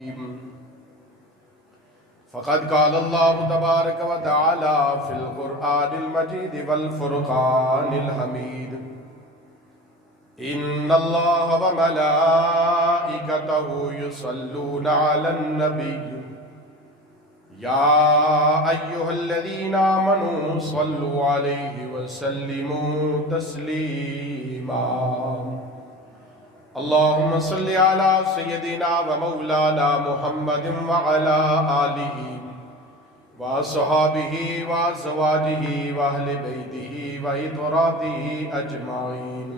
फ़क़द क़ाल अल्लाहु तबारक व तआला फ़िल क़ुरआनिल मजीद वल फ़ुरक़ानिल हमीद इन्नल्लाह व मलाइकतहु युसल्लूना अलन नबी या अय्युहल्लज़ीना आमनू सल्लु अलैहि व सल्लिमू तस्लीमा। अल्लाहुम्मा सल्लि अला सय्यदिना व मौलाना मुहम्मदिन व अला आलिहि व अस्हाबिहि व अज़वाजिहि व अहलि बैतिहि व इतरातिहि अजमाइन।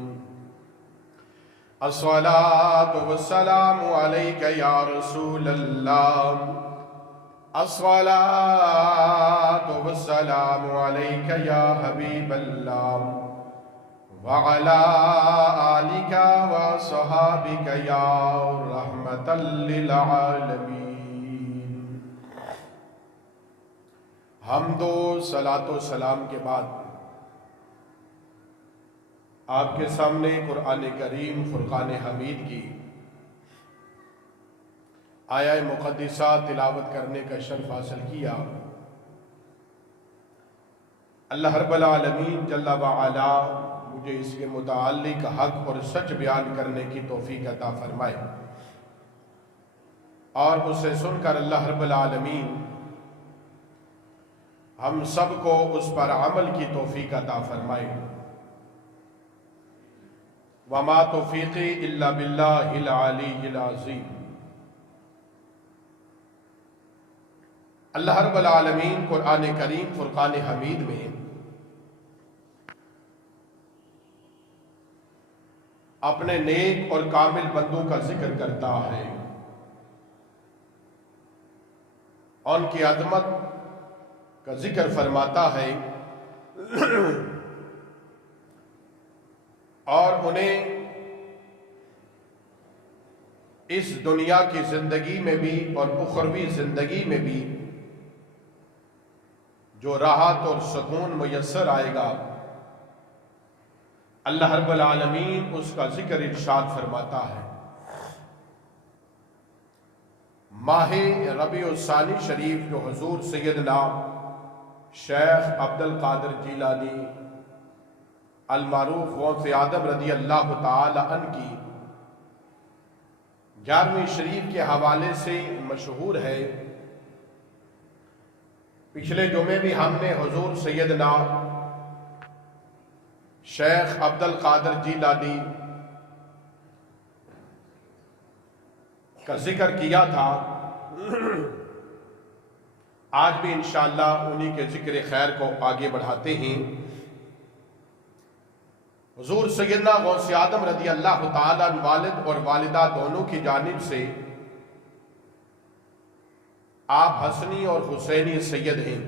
अस्सलातु वस्सलामु अलैका या रसूलल्लाह, अस्सलातु वस्सलामु अलैका या हबीबल्लाह व अला आलिका व सहाबिका या रहमतल लिल आलमीन। हम्दो सलातो सलाम के बाद आपके सामने कुरान करीम फुरकान हमीद की आया मुक़द्दिसा तिलावत करने का शर्फ हासिल किया। अल्लाह रब्बुल आलमीन जल्ला व अला मुझे इसके मुताल्लिक हक और सच बयान करने की तौफीक अता फरमाए और उसे सुनकर अल्लाह रब्बुल आलमीन हम सबको उस पर अमल की तौफीक अता फरमाए। वमा तौफीक़ी इल्ला बिल्लाहिल अलीय्यिल अज़ीम। अल्लाह रब्बुल आलमीन कुरान करीम फुरकान हमीद में अपने नेक और कामिल बंदों का जिक्र करता है, उनकी अज़मत का जिक्र फरमाता है और उन्हें इस दुनिया की जिंदगी में भी और उखरवी जिंदगी में भी जो राहत और सुकून मुयस्सर आएगा, अल्लाह रब्बुल आलमीन उसका जिक्र इरशाद फरमाता है। माह रबीउल सानी शरीफ जो हुजूर सैयदना शेख अब्दुल कादिर जीलानी अल मारूफ गौसे आदम रदी अल्लाह ताला अन्हु की 11वीं शरीफ के हवाले से मशहूर है। पिछले जुमे भी हमने हुजूर सैयदना शेख अब्दुल कादिर जीलानी का जिक्र किया था। आज भी इंशाअल्लाह उन्हीं के जिक्र खैर को आगे बढ़ाते हैं। हुजूर सैयदना गौसे आदम रदी अल्लाह ताला अन्हु वालिद और वालिदा दोनों की जानिब से आप हसनी और हुसैनी सैयद हैं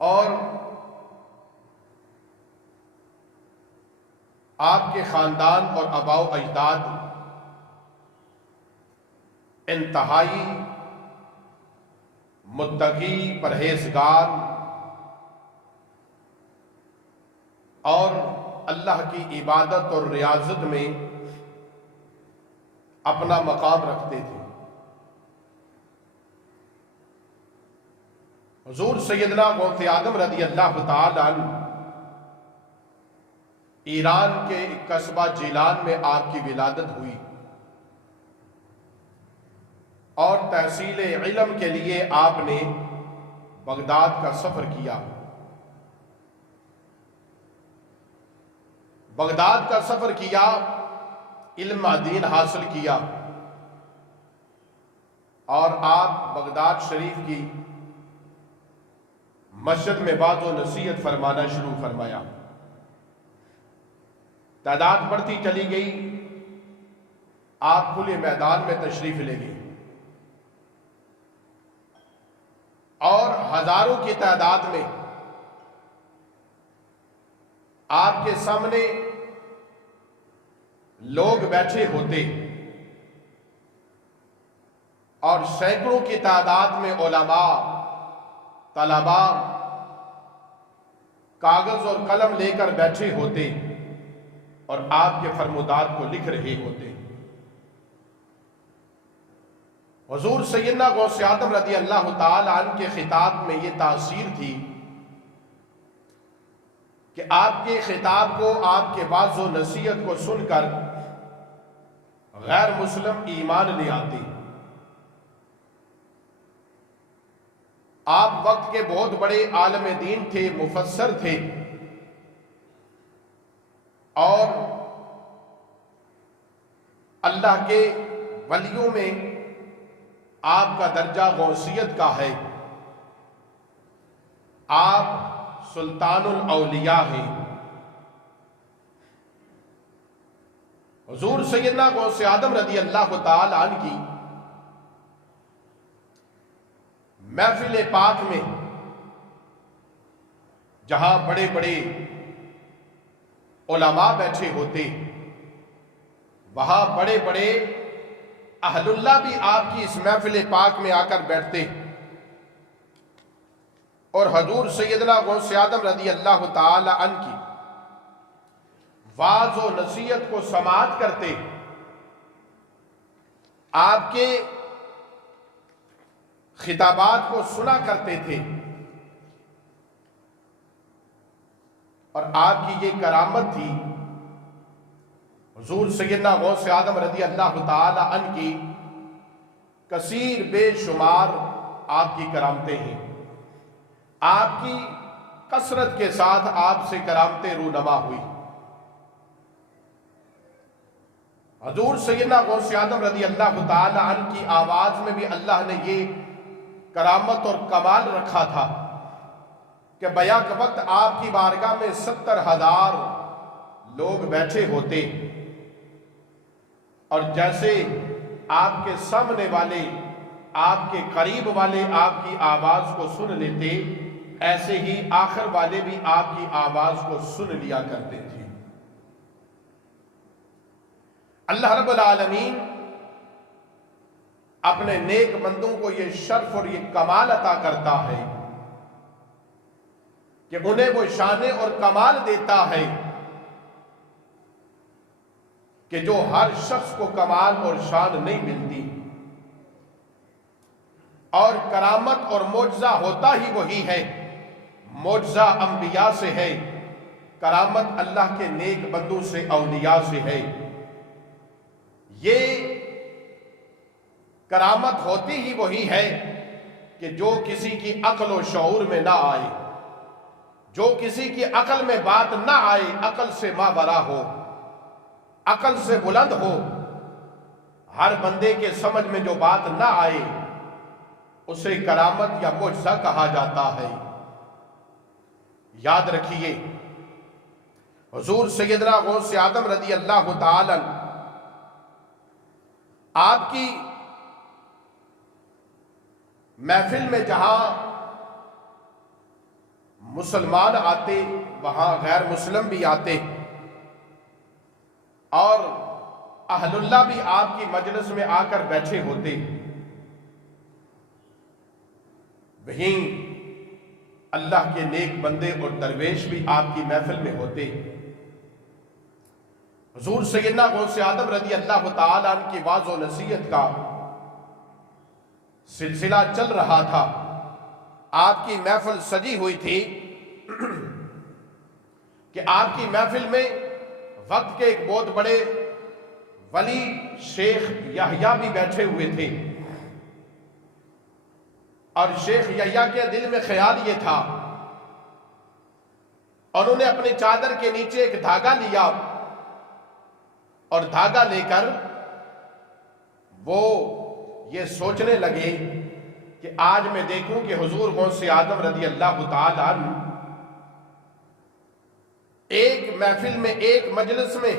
और आपके खानदान और आबाओ अजदाद इंतहाई मुत्तकी परहेजगार और अल्लाह की इबादत और रियाजत में अपना मकाम रखते थे। हुजूर सैयदना गौसे आदम रदी अल्लाह ताला अन्हु ईरान के कस्बा जिलान में आपकी विलादत हुई और तहसील इल्म के लिए आपने बगदाद का सफर किया। बगदाद का सफर किया, इल्म दीन हासिल किया और आप बगदाद शरीफ की मस्जिद में बात व नसीहत फरमाना शुरू फरमाया। तादाद बढ़ती चली गई, आप खुले मैदान में तशरीफ ले गई और हजारों की तादाद में आपके सामने लोग बैठे होते और सैकड़ों की तादाद में उलमा तलबा कागज और कलम लेकर बैठे होते और आपके फरमुदात को लिख रहे होते। हुजूर सैयदना गौसे आदम रज़ी अल्लाह ताला अन्हु के खिताब में ये तासीर थी कि आपके खिताब को, आपके वाज़ो नसीहत को सुनकर गैर मुस्लिम ईमान ले आते। आप वक्त के बहुत बड़े आलम दीन थे, मुफस्सर थे और अल्लाह के वलियों में आपका दर्जा गौसियत का है। आप सुल्तानुल औलिया हैं। हुजूर सैयदना गौसे आदम रज़ी अल्लाह ताला अन्हु की महफिल पाक में जहां बड़े बड़े उलमा बैठे होते, वहां बड़े बड़े अहलुल्लाह भी आपकी इस महफिल पाक में आकर बैठते और हुजूर सैयदना गौसे आदम रज़ी अल्लाह ताला अन्हु की वाज़ व नसीहत को समाअत करते, आपके खिताबात को सुना करते थे। और आपकी ये करामत थी, हुजूर सैयदना गौसे आदम रज़ी अल्लाह ताला अन्हु की कसीर बेशुमार आपकी करामतें हैं। आपकी कसरत के साथ आपसे करामतें रूनमा हुई। हुजूर सैयदना गौसे आदम रज़ी अल्लाह ताला अन्हु की आवाज में भी अल्लाह ने ये करामत और कमाल रखा था कि बया के वक्त आपकी बारगाह में 70,000 लोग बैठे होते और जैसे आपके सामने वाले, आपके करीब वाले आपकी आवाज को सुन लेते, ऐसे ही आखिर वाले भी आपकी आवाज को सुन लिया करते थे। अल्लाह रब्बुल आलमीन अपने नेक बंदों को ये शर्फ और ये कमाल अता करता है कि उन्हें वो शान और कमाल देता है कि जो हर शख्स को कमाल और शान नहीं मिलती। और करामत और मोजज़ा होता ही वही है। मोजज़ा अंबिया से है, करामत अल्लाह के नेक बंदों से, औलिया से है। ये करामत होती ही वही है कि जो किसी की अक्ल और शऊर में ना आए, जो किसी की अकल में बात ना आए, अकल से मावरा हो, अकल से बुलंद हो। हर बंदे के समझ में जो बात ना आए उसे करामत या मुअज्जा कहा जाता है। याद रखिए, हुजूर सैयदना गौसे आदम रज़ी अल्लाह ताला अन्हु आपकी महफिल में जहां मुसलमान आते, वहां गैर मुस्लिम भी आते और अहलुल्लाह भी आपकी मजलिस में आकर बैठे होते। वहीं अल्लाह के नेक बंदे और दरवेश भी आपकी महफिल में होते। हुजूर सैयदना गौसे आदम रज़ी अल्लाह ताला अन्हु की वाज़ व नसीहत का सिलसिला चल रहा था। आपकी महफिल सजी हुई थी कि आपकी महफिल में वक्त के एक बहुत बड़े वली शेख यहया भी बैठे हुए थे। और शेख यहया के दिल में ख्याल ये था, उन्होंने अपने चादर के नीचे एक धागा लिया और धागा लेकर वो ये सोचने लगे कि आज मैं देखूं कि हुजूर गौसे आदम रज़ी अल्लाह ताला अन्हु एक महफिल में, एक मजलिस में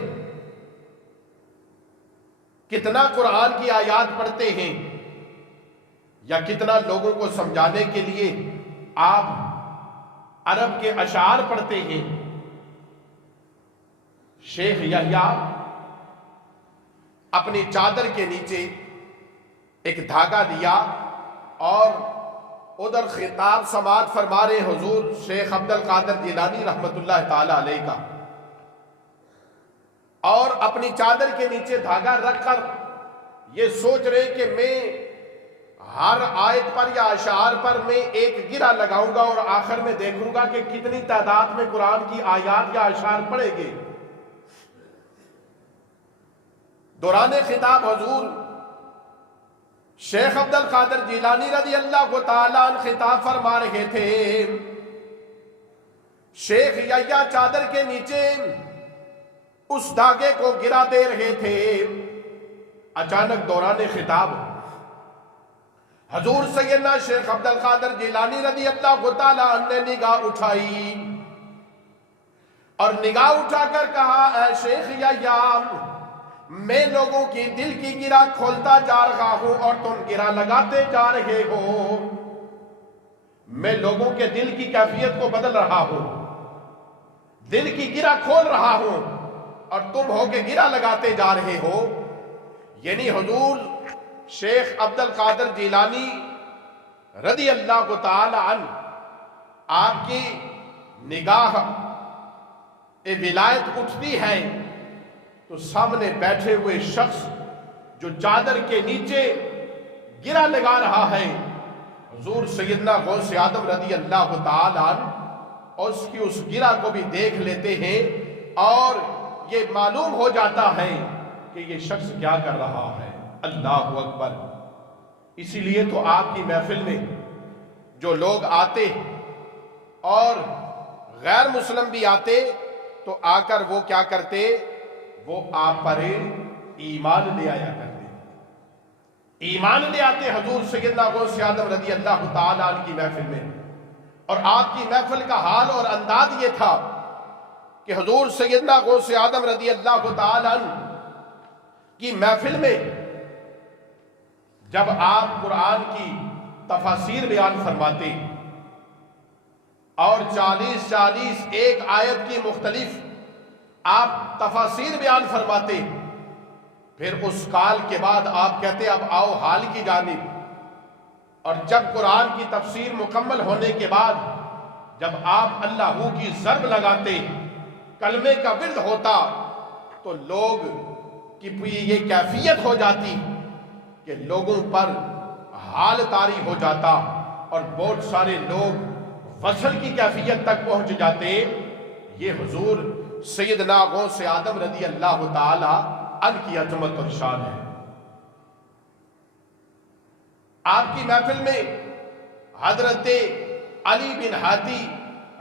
कितना कुरान की आयात पढ़ते हैं या कितना लोगों को समझाने के लिए आप अरब के अशार पढ़ते हैं। शेख यहया अपनी चादर के नीचे एक धागा लिया और उधर खिताब समाअत फरमा रहे हुजूर शेख अब्दुल कादिर जिलानी रहमतुल्लाह ताला अलैह का, और अपनी चादर के नीचे धागा रखकर ये सोच रहे कि मैं हर आयत पर या अशार पर मैं एक गिरा लगाऊंगा और आखिर में देखूंगा कि कितनी तादाद में कुरान की आयात या अशार पढ़ेंगे। दौरान खिताब हुजूर शेख अब्दुल कादिर जिलानी रज़ी अल्लाह तआला अन्हु खिताब फरमा रहे थे। शेख या चादर के नीचे उस धागे को गिरा दे रहे थे। अचानक दौरान खिताब हजूर सैयदना शेख अब्दुल कादिर जिलानी रज़ी अल्लाह तआला अन्हु ने निगाह उठाई और निगाह उठाकर कहा, ऐ शेख या मैं लोगों की दिल की गिरा खोलता जा रहा हूं और तुम गिरा लगाते जा रहे हो। मैं लोगों के दिल की कैफियत को बदल रहा हूं, दिल की गिरा खोल रहा हूं और तुम हो के गिरा लगाते जा रहे हो। यानी हुजूर शेख अब्दुल कादिर जिलानी रज़ी अल्लाह तआला अन्हु आपकी निगाह ए विलायत उठती है तो सामने बैठे हुए शख्स जो चादर के नीचे गिरा लगा रहा है हुजूर सैयदना गौस आदम रज़ी अल्लाह तआला अन्हु और उसकी उस गिरा को भी देख लेते हैं और ये मालूम हो जाता है कि ये शख्स क्या कर रहा है। अल्लाहु अकबर। इसीलिए तो आपकी महफिल में जो लोग आते और गैर मुस्लिम भी आते तो आकर वो क्या करते, वो आप पर ईमान ले आया करते, ईमान ले आते हुजूर सैयदना गौस आदम रज़ी अल्लाह तआला अन्हु की महफिल में। और आपकी महफिल का हाल और अंदाज ये था कि हुजूर सैयदना गौस आदम रज़ी अल्लाह तआला अन्हु की महफिल में जब आप कुरान की तफासीर बयान फरमाते और 40-40 एक आयत की मुख्तलिफ आप तफासीर बयान फरमाते, फिर उस काल के बाद आप कहते अब आओ हाल की जानिब। और जब कुरान की तफसीर मुकम्मल होने के बाद जब आप अल्लाहू की ज़र्ब लगाते, कलमे का विर्द होता, तो लोग की ये कैफियत हो जाती कि लोगों पर हाल तारी हो जाता और बहुत सारे लोग वसल की कैफियत तक पहुंच जाते। ये हुजूर सैयदना गौस आदम रज़ी अल्लाह तआला अन्हु की अजमत और शान है। आपकी महफिल में हजरत अली बिन हाती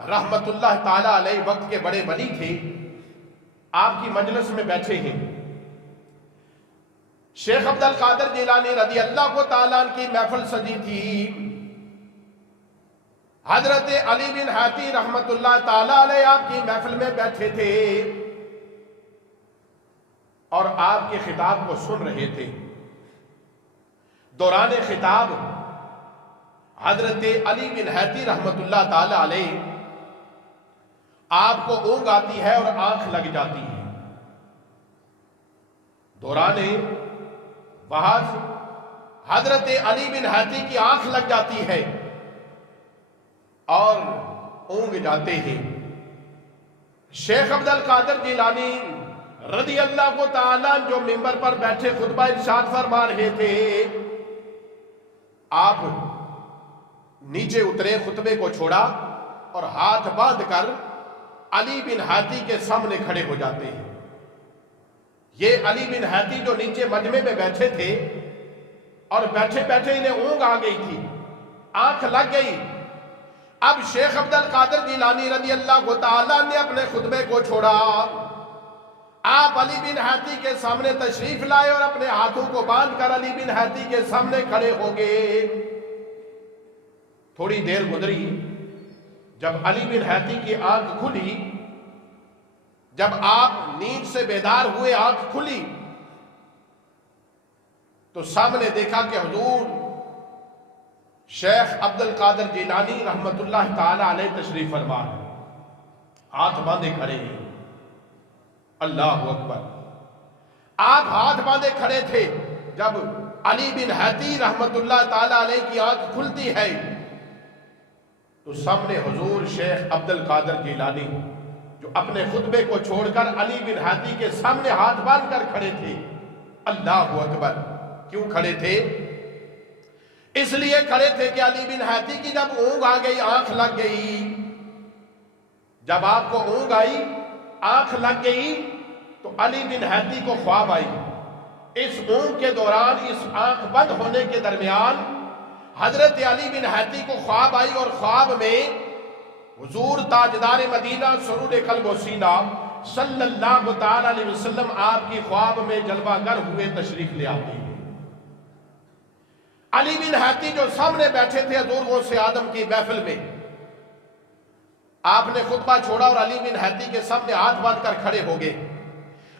रहमतुल्लाह ताला अलैह वक्त के बड़े वली थे, आपकी मजलिस में बैठे हैं। शेख अब्दुल कादिर जिलानी रज़ी अल्लाह तआला अन्हु की महफिल सजी थी। हजरत अली बिन हाती रहमतुल्लाह ताला अलैह आपकी महफिल में बैठे थे और आपके खिताब को सुन रहे थे। दौरान खिताब हजरत अली बिन हाती रहमतुल्लाह ताला अलैह आपको ऊंघ आती है और आंख लग जाती है। दौरान वहां हजरत अली बिन हाती की आंख लग जाती है और ऊंघ जाते हैं। शेख अब्दुल कादिर जिलानी रज़ी अल्लाह तआला जो मिंबर पर बैठे खुतबा इरशाद फरमा रहे थे, आप नीचे उतरे, खुतबे को छोड़ा और हाथ बांध कर अली बिन हाती के सामने खड़े हो जाते हैं। ये अली बिन हाती जो नीचे मजमे में बैठे थे और बैठे बैठे इन्हें ऊंघ आ गई थी, आंख लग गई। अब शेख अब्दुल कादिर जिलानी रज़ी अल्लाह तआला ने अपने खुतबे को छोड़ा, आप अली बिन हाती के सामने तशरीफ लाए और अपने हाथों को बांधकर अली बिन हाती के सामने खड़े हो गए। थोड़ी देर गुजरी, जब अली बिन हाती की आंख खुली, जब आप नींद से बेदार हुए, आंख खुली तो सामने देखा कि हुजूर शेख अब्दुल कादिर जिलानी रहमतुल्लाह ताला अलैह तशरीफ फरमा है, हाथ बांधे खड़े हैं। अल्लाहु अकबर। आप हाथ बांधे खड़े थे। जब अली बिन हाती रहमतुल्लाह ताला अलैह की आंख खुलती है तो सामने हुजूर शेख अब्दुल कादिर जिलानी जो अपने खुतबे को छोड़कर अली बिन हाती के सामने हाथ बांध कर खड़े थे। अल्लाहु अकबर। क्यों खड़े थे? इसलिए खड़े थे कि अली बिन हैती की जब ऊँग आ गई, आंख लग गई, जब आपको ऊँग आई, आंख लग गई, तो अली बिन हैती को ख्वाब आई। इस ऊँग के दौरान, इस आंख बंद होने के दरमियान हजरत अली बिन हैती को ख्वाब आई और ख्वाब में हुजूर ताजदार मदीना सरूर कल्ब व सीना सल्लल्लाहु तआला अलैहि वसल्लम आपकी ख्वाब में जलवागर हुए तशरीफ ले आती है। अली बिन हैती जो सामने बैठे थे हजूर गौसे आदम की महफिल में, आपने खुतबा छोड़ा और अली बिन हैती के सामने हाथ बांध कर खड़े हो गए।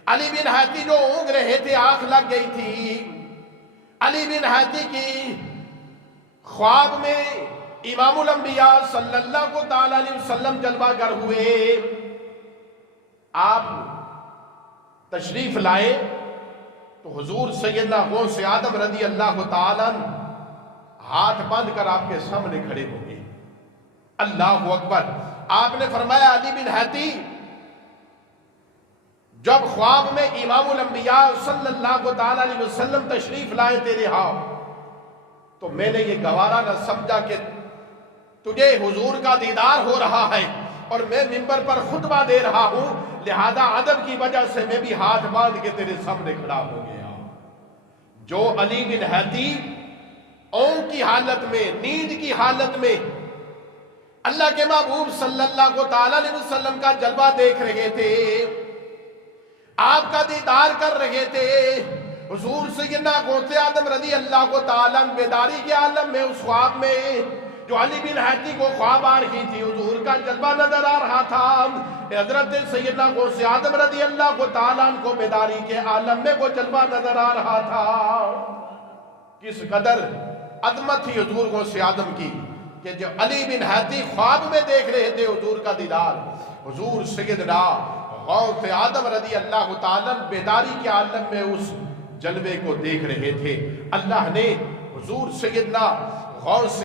अली बिन हैती जो ऊँग रहे थे, आंख लग गई थी। अली बिन हैती की ख्वाब में इमामुल अंबिया सल्लल्लाहु तआला अलैहि वसल्लम जलवागर हुए। आप तशरीफ लाए तो हुजूर सैयदना गौसे आदम रदी अल्लाह तआला हाथ बांध कर आपके सामने खड़े हो गए। अल्लाहु अकबर। आपने फरमाया, अली बिन हैती, जब ख्वाब में इमामुल अंबिया सल्लल्लाहु तआला अलैहि वसल्लम तशरीफ लाए तेरे यहाँ, तो मैंने ये गवारा न समझा कि तुझे हुजूर का दीदार हो रहा है और मैं मिंबर पर खुतबा दे रहा हूं, लिहाजा अदब की वजह से मैं भी हाथ बांध के तेरे सामने खड़ा हो गया। जो अली बिन हैती ऊँग की हालत में, नींद की हालत में अल्लाह के महबूब सल्लल्लाहु तआला अलैहि वसल्लम का जलवा देख रहे थे, आपका दीदार कर रहे थे, हुजूर सैयदना गौसे आदम रज़ी अल्लाह तआला बेदारी के आलम में, उस ख्वाब में जो अली बिन हैती को ख्वाब आ रही थी, हुजूर का जलवा नजर आ रहा था। हजरत सैयदना गौसे आदम रज़ी अल्लाह तआला को बेदारी के आलम में वो जलवा नजर आ रहा था। किस कदर अजमत थी हुजूर गौसे आदम की कि जो अली बिन हैती ख्वाब में देख रहे थे हुजूर का दीदार, हुजूर सैयदना गौसे आदम रज़ी अल्लाह तआला बेदारी के आलम में उस जलवे को देख रहे थे। अल्लाह ने हुजूर सैयदना गौसे